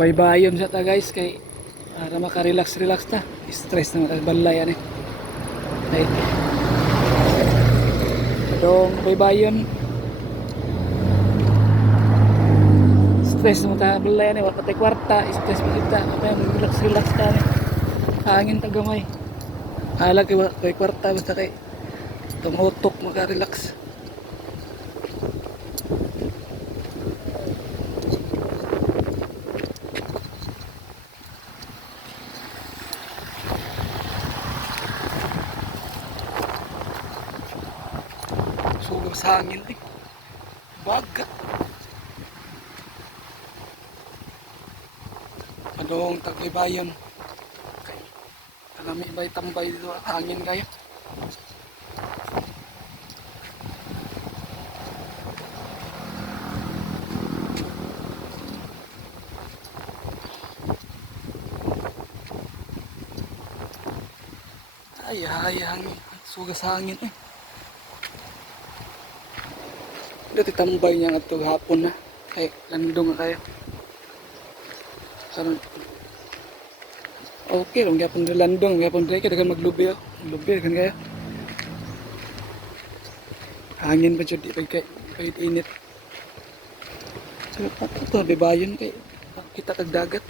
Baybayon sa ta guys kay para maka-relax ta. Stress na balay ani. Ay. Dong baybayon. Stress mo ta balay ani wa patay kwarta, stress mo kita. Kaya relax ta ni. Hangin ta gamay. Hala kay kwarta basta kay tumutok maka-relax. Sugaw sa hangin eh. Bagat. Anong Tagbibayon. Okay. Kalami ba'y tambay dito at hangin kayo. Ay, hangin. Suga sa hangin eh. Dati tambay niya nga ito hapon na. Kaya landong na kayo. Karon. Okay, lang gyapon di landong, gyapon di kaya dagan maglubi oh. Maglubi kan kayo. Hangin pa jud di kay init. So, ito Baybayon kay kita tag dagat.